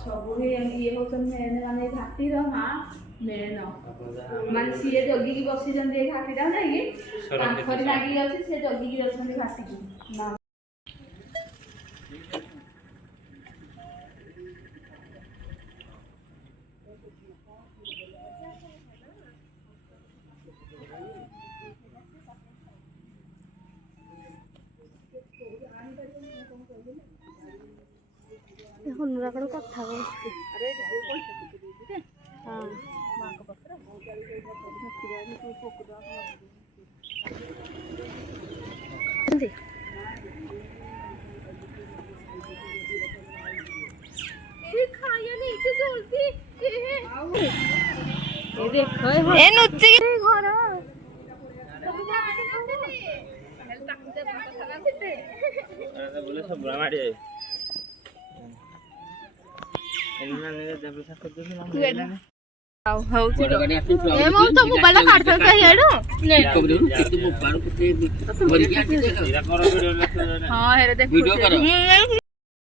सब ये मेन माने घाटी हाँ मेन माने सी जगी बसी घाटीटा नहीं पाखरी लगी अच्छे सी जगी घाटी की कथा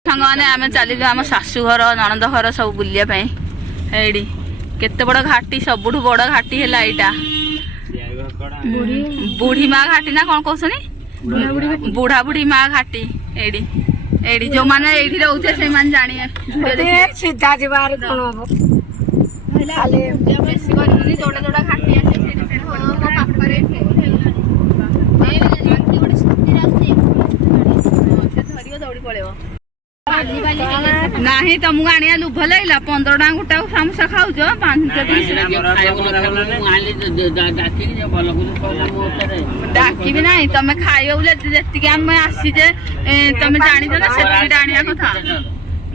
सांग मैंने आम चल आम शाशु घर नणंद घर सब बुलापी केते बड़ घाटी सबुठ बड़ घाटी है यहाँ बुढ़ी माँ घाटी ना कौन कहनी बुढ़ा बुढ़ी माँ घाटी एडी एडी जो माने एडी रहउथे से मान जानी सीधा जीवार कोन बेसी करनी जोड़ा जोड़ा घाटी आसे से पाखरे धरियो दौड़ी पड़ेबो नहीं तुमको आनिया लुभ लगे 15 टाँग गोटा सामोसा खाऊ 5 डाकी भी ना तुम खाइब बोले जी आम आसीजे तुम जान ना से आनिया कथा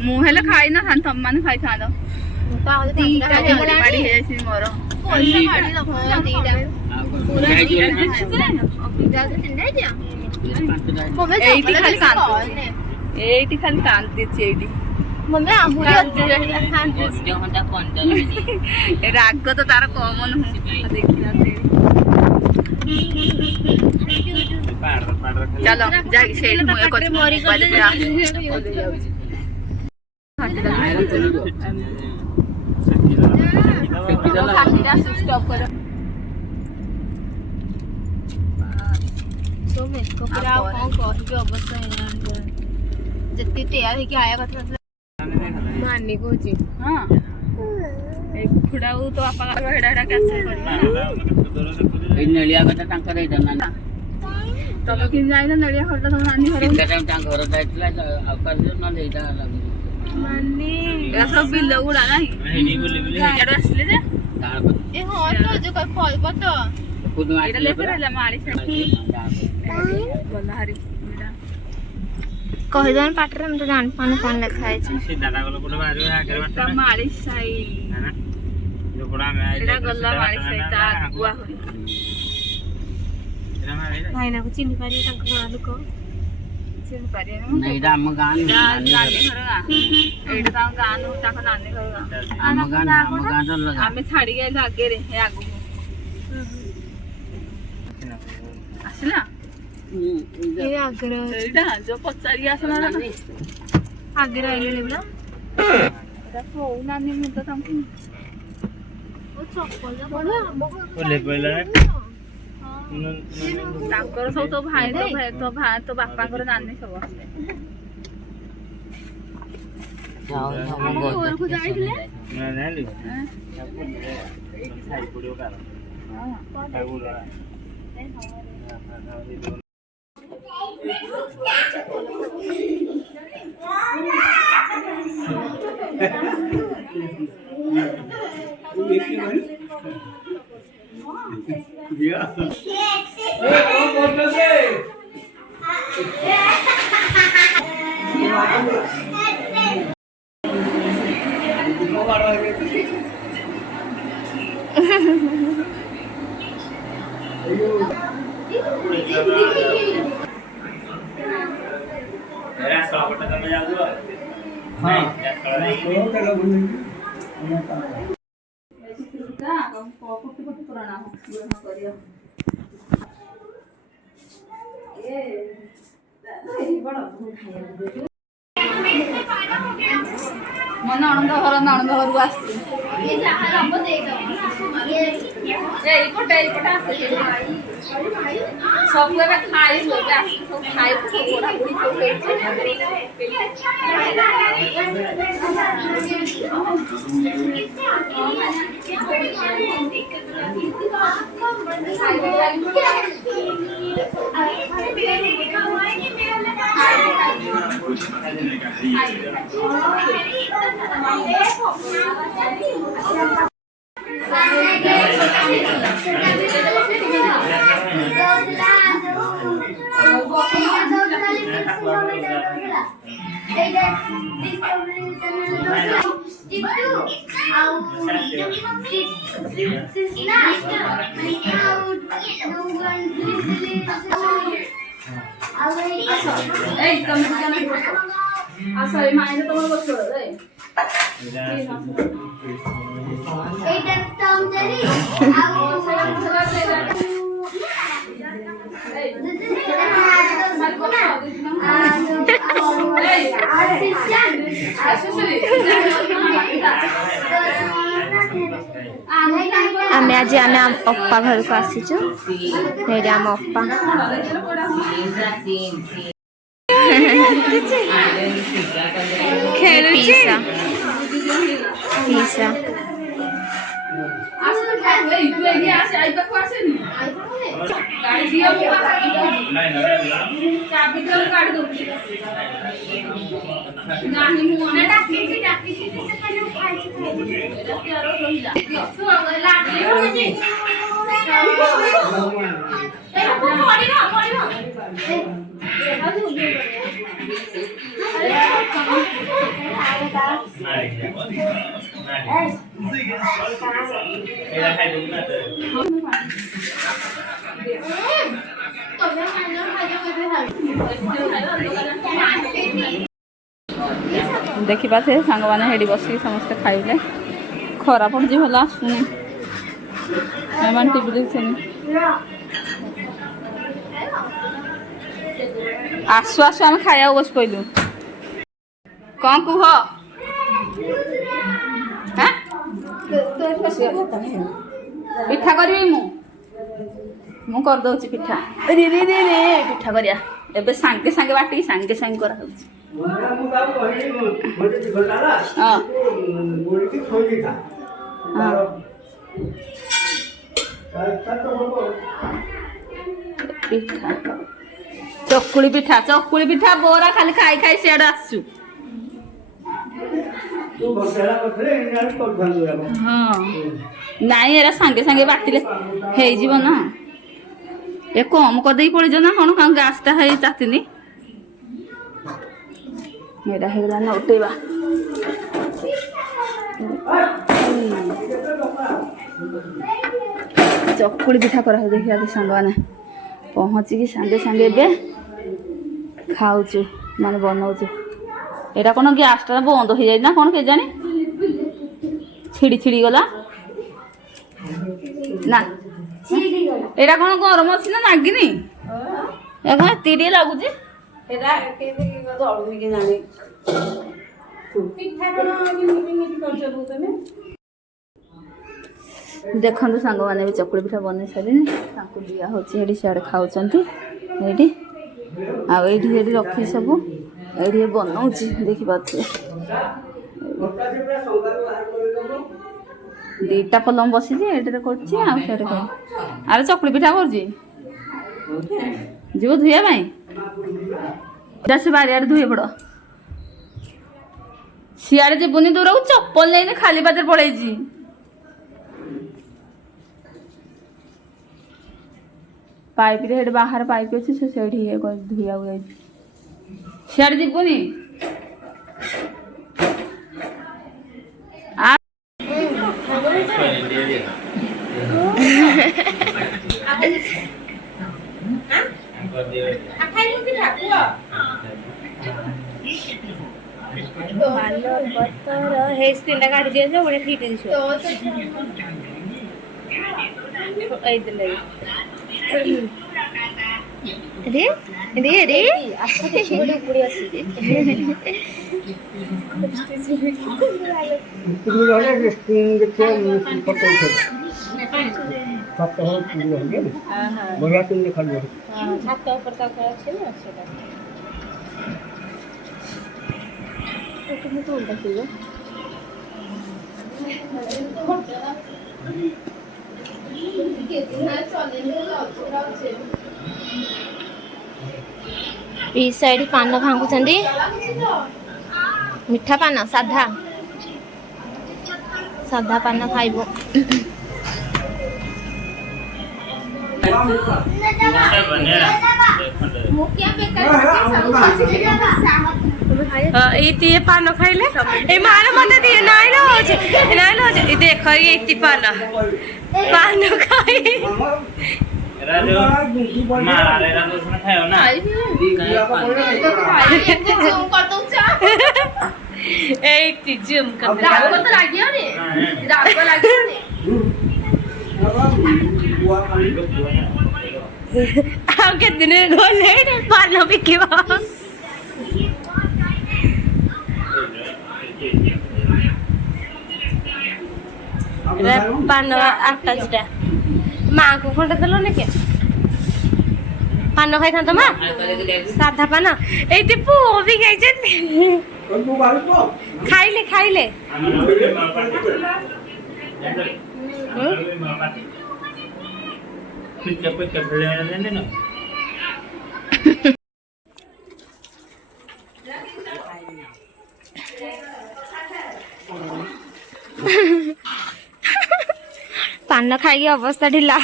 मुझे खाई ना तुम मैंने खाई था मोर खाली कांदी राग तो तार कम नुह देखी चलो जत्ती तैयार है कि आया कथा माननी को जी हां एक फुडाऊ तो आपा हेडाडा कैंसिल करना ए नलिया कथा टांकर रे ना तब कि जाय ना नलिया खरटा तो नानी घर कितना टाइम टांग घर जाइतला आकर न लेटा लागी माननी या सब बिल उड़ा नहीं नहीं बोली बोली हेडा असले जे ए हो तो जो कर पतो खुद मार लेकर ला मारी साडी बोला हरी कहि जन पाटर हम तो जान पान कोन लिखा है से दादा गलो पुरो बारे आगे बाटा मारी साई ना जो बड़ा में एटा गल्ला मारी साई ता गुआ होई एरा मारी भाई ना को चिन्ह पारी तक गाल को चिन्ह पारी नहीं राम गान नानी घर एटा ता गान उठा को नानी घर हम गान लगा हमें छाड़ी गए आगे रे हे आगु आसला ये आगर एटा जो पचारी आसना आगे राहिलेले ना नानी ମୁଁ ତ ତାଙ୍କୁ ତାଙ୍କର ସବୁ ତୋ ଭାଇ ତୋ ବାପାଙ୍କର ନାନୀ ସବୁ ଘରକୁ ଯାଇଥିଲେ मन नणंद घर आसपटे सब खाई आमे आज आमे अप्पा घर को आसीचु नेडे आम अप्पा पिसा पिसा देखी पाथे सांग मैंने हेडी बसिक समस्ते खाइले खरा पड़ी भल आसुनी टीवी देखते आसु आसु आम खाया बस पड़लु कौन कुह पिठा करी मु कर दउची पिठा रे रे रे रे पिठा करिया एबे सांगे सांगे बाटी सांगे सांगे करा होउची पिठा चकुली पिठा बोरा खाली खाई खाई सियाड़ आसु हाँ नाई एरा सांगे सांगे बाटिले हे जीव ना ए कम कर दे पड़ ना कौन कौन गैसटा है चातिनी मेरा हेला ना उठेबा चकुली पिठा करा देखिया सांग मैंने पहुँचिकी सांगे सांगे ए खाऊचु माने बनाऊचु एटा कौन गैसटा बंद हो जाए ना कौन के जाने छिड़ी छिड़ी गला ना एटा कौन गरम अच्छी ना नागिनी ए कौन तीरे लगुच देखो सांग मैंने भी चकुली पिठा बन सारे दिया हूँ सियाड़े खाऊँ ये रखी सब ये बनाऊँ देखी पारे दीटा पलम बसी कर आरे चकुली पिठा कर जीव धुआ से बारियार धुए पड़ सियाड़े जीवनी दूर को चप्पल नहीं खाली पादे पड़े पाइप रे बाहर पाइप अच्छे से धुआ हुआ सियाड़े जीवनी काटी दिया बड़े ठीक साइड पान भांगुं मिठा पान साधा साधा पान खाइब ये पान खाइले ए मार मत दिए नाइलो देख ये पान पान खाई दिन पान बिकवा पान 8टा माँ को खंडे देल ना क्या पान खाई था माँ साधा पान ये पुओ भी खाइले खाइले पान खाई अवस्था ढिला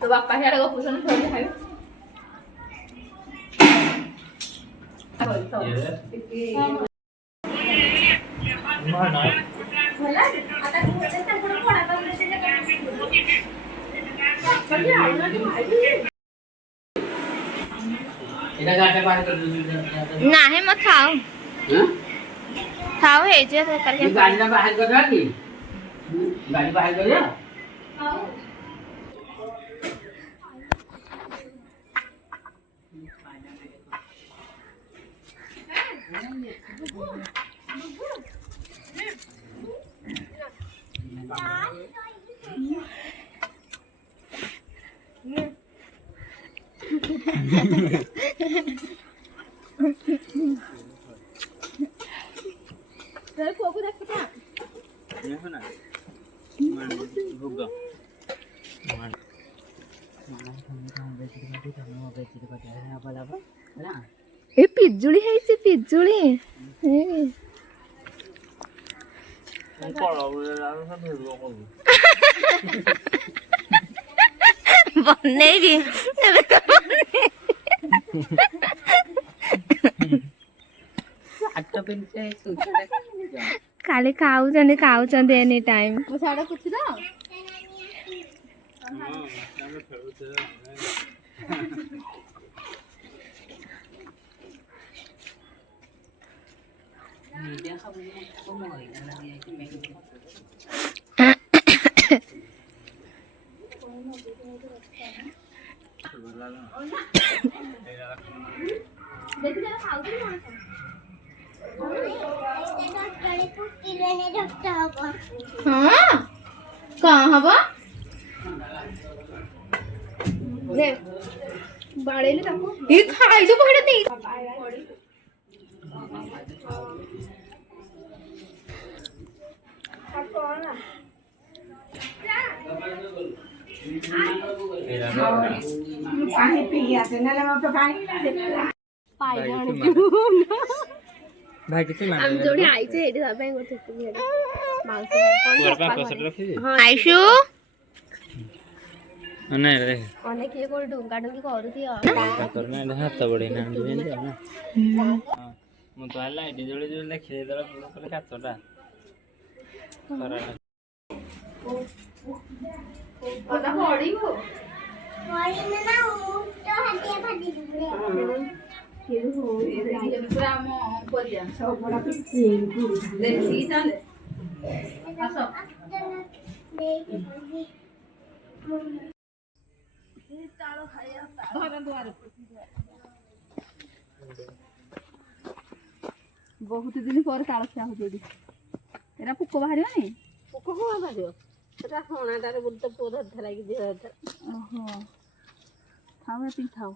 तो बापा नहीं मत खाओ खाओ है जे करके गाड़ी ना बाहर कर रहा की गाड़ी बाहर कर रहा ए पिजुली है से पिजुली बनेगी खाली खाऊ एनी टाइम हाँ कहाँ हवा ये खाई जो पकड़े नहीं पानी पी गया थे ना लगा तो पानी भाई किसी मान हम जोड़ी आई थे एडी साबे को थे मांस पूरा पा कसर रखी दे हां आइशु नहीं रे अनेक ये को ढोंगा ढोंगी करूथिया का करना हाथ बड़ी ना जेन ना मु तो हला एडी जोड़ी जोड़ी खेले दला पूरा काचटा करा ओदा बड़ी हो पानी में ना वो तो हटिया फटी दूरे पूरा मो परिया सब बड़ा पिछे देखी ताले आसो बहुत दिन पर ताल खिया हो जोडी एरा पुक बाहरियोनी पोको को बादियो सेटा होणाटारे बोल तो पोध धरा कि दिह धरा ओहो खाओ एती खाओ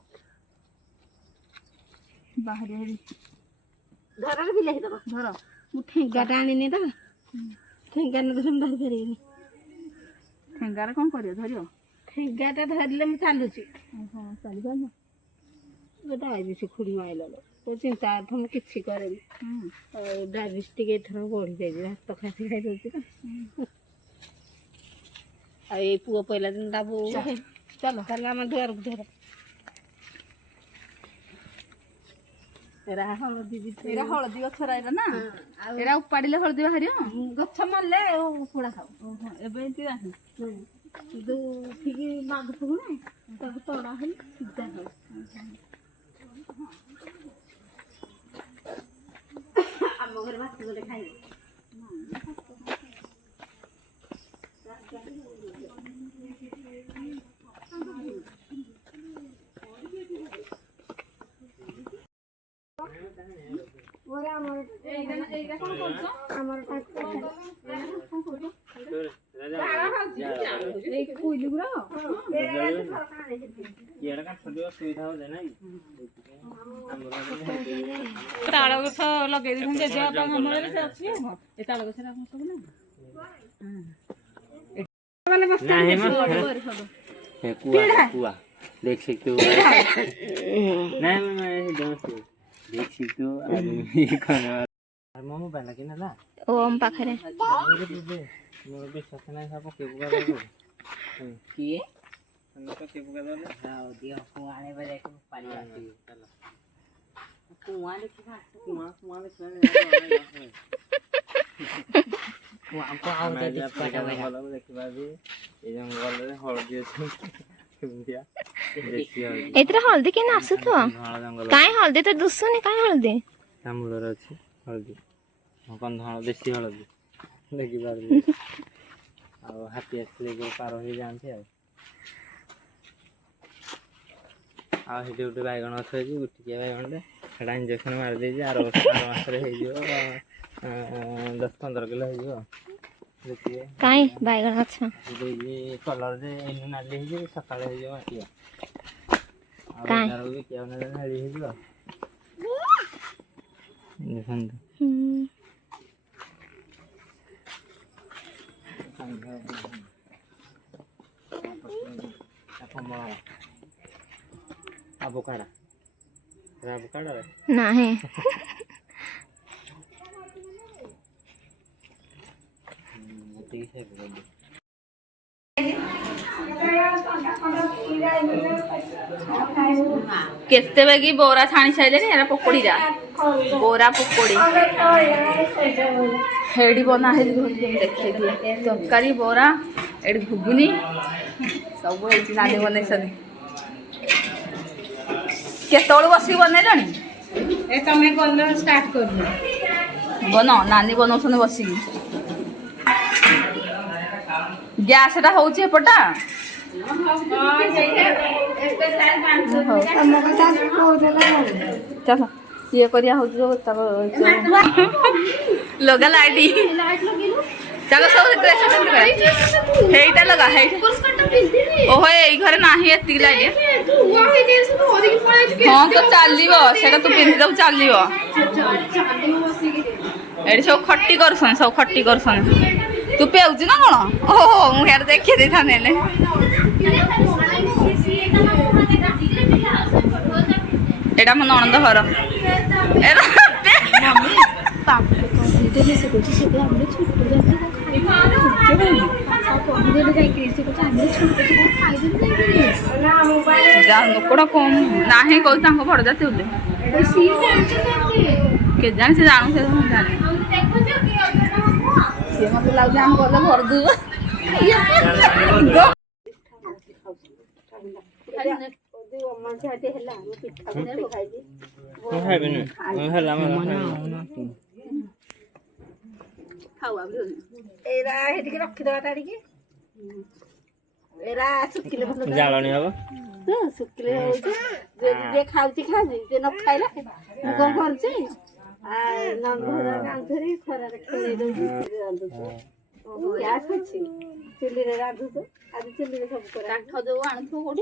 बाहरी हेरी धरा भी ले दबा धर मु ठेंगा टाणी ने दा ठेंगा न तो धरि फेरी ठेंगारे कौन करियो धरियो ठेंगा टा धरले मु चालुची ओहो चली बानो डायबिटिस खुड़ी माइला तो चिंता हम किछि करेनी डायबिटिस टिके थर बढ़ी जाई भात खासी खाई दउची ना आ ए पुओ पहिला दिन दाबो चलो चल हम दुआर को धर एरा हळदी भी एरा हळदी गछरा एरा ना एरा उपाडिले हळदी बाहरियो गछ मल्ले उपुड़ा खाओ ओहो एबे इति नाही दो ठीक माग थु ना तब तोड़ा हल सीधा हो ଆମ ଘରେ ଭାତ ଗଲେ ଖାଇବ ওরে আমার এইটা কোন করছো আমার এই কইলি গুড়া ইয়ারা কা ছডিও সুবিধা हो जाए ना ताଳ ଗଛ ଲଗେଇ ଦେଇଛନ୍ତି ଜେଜେ ବାପା ଅମଳରେ ସେ ଅଛି ଏ ତାଳ ଗଛରେ ଆପଣ ସବୁ ନା नहीं मत है कुआ देख सकते हो नहीं मैं देख सकते हो आदमी खाने वाला मोमो बना के ना ओम पाखरे मोर विश्वास नहीं सब के बुगा दो किए हम तो के बुगा दो हां दिया कुआने बजे को पानी आती चलो कुआं देखि खा कुआं देखि हमको आउ दे जंगल देखिबा भी ए जंगल रे हळदी अछि केमतिया देखियो एतरा हळदी के नासु तो काय हळदी तो दुसुनी काय हळदी तामुलर अछि हळदी कौन हळ देसी हळदी देखिबा भी आ हाथी असले जो पार हो जानते आ हेटे उठे बैगण अछि कि उठिया बैगण रे हेडा इंजेक्शन मार दे जे आरो मास रे हे जो 10-15 किलो हे जो देखिए काय बैगण अच्छा ये कलर जे इन नाली हे जे सकाळे हे जो आटिया काय आरो भी केउ ना नाली हे जो देखन avocado avocado नाही केते बेगी बोरा छाणी साइले एरा पकोड़ी जा बोरा पकोड़ी हेडी बना है देखे दिए तरकारी बोरा एडी घुगुनी ସବୁ ହେଇଛି ନାନୀ ବନେଇଛନ୍ତି। କେତେବେଳୁ ବସିକି ବନେଇଲଣି? ଏ ତମେ କଲ ଷ୍ଟାର୍ଟ କରିବ। ବନ ନାନୀ ବନଉଛନ୍ତି ବସିକି। ଗ୍ୟାସଟା ହଉଛି ଏପଟା। ଚାଲ ଇଏ କରିବା ହଉଛି ଲଗା ଲାଇଟ୍ ଚାଲ ସବୁ ହେଇଟା ଲଗା ଓହୋ ଏଇ ଘରେ ନାହିଁ ଏତିକି ଲାଇଟ୍। ହଁ ତ ଚାଲିବ ସେଇଟା ତୁ ପିନ୍ଧିଦବୁ ଚାଲିବ। ଏଠି ସବୁ ଖଟି କରୁଛନ୍ତି ତୁ ପେଉଛୁ ନା କଣ? ଓହୋ ମୁଁ ଇଆଡେ ଦେଖି ଦେଇଥାନ୍ତି ହେଲେ ଏଇଟା ମୋ ନଣନ୍ଦ ଘର। ଲୋକଟା କମ ନାହିଁ କହୁଛି ତାଙ୍କ ବଡ ଜାତି ବୋଲି କେଜାଣି ସେ ଜାଣୁ ସେ ଜାଣେ ସିଏ ମତେ ଲାଗୁଛି ଆମେ ଗଲେ ଘର ଦୂର ଏଇରା ହେଠିକି ରଖିଦବା ତା ଟିକେ ଏରା ଶୁଖିଲେ ଭଲ ଜାଳଣି ହବ। ଶୁଖିଲେ ହଉଛି ଯିଏ ଖାଉଛି ଖାଉଛି ଯିଏ ନ ଖାଇଲା ମୁଁ କଣ କରୁଛି ରାନ୍ଧୁରି ଖରାରେ ଖେଳେଇ ଦଉଛି ରାନ୍ଧୁଛୁ ଗ୍ୟାସ୍ ଅଛି ଚୁଲିରେ ରାନ୍ଧୁଛୁ ଆଜି ଚୁଲିରେ ସବୁ କାଠ ଯୋଉ ଆଣୁଥିବ କୋଉଠି